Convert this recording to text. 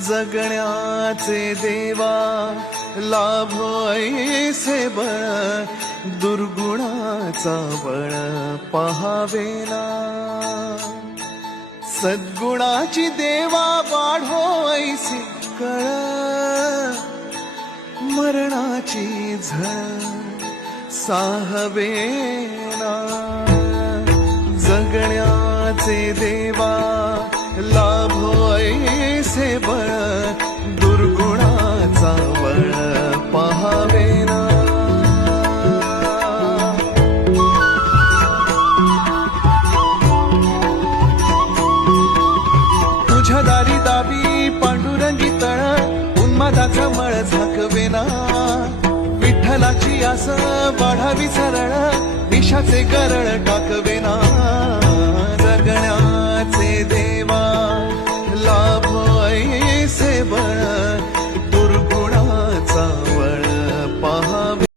जगण्याचे देवा लाभो ऐसे बळ, दुर्गुणाचा बळ पहावेना। सद्गुणाची देवा वाढो ऐसी कळ, मरणाची झळ साहवेना। जगण्याचे देवा लाभो ऐसे बळ, दुर्गुणाचा बळ पहावेना। तुझ्या दारी दावी पांडुरंगी तळ, उन्मादाचा मळ झाकवेना। विठ्ठलाची आस वाढावी सरळ, विषाचे गरळ टाकवेना।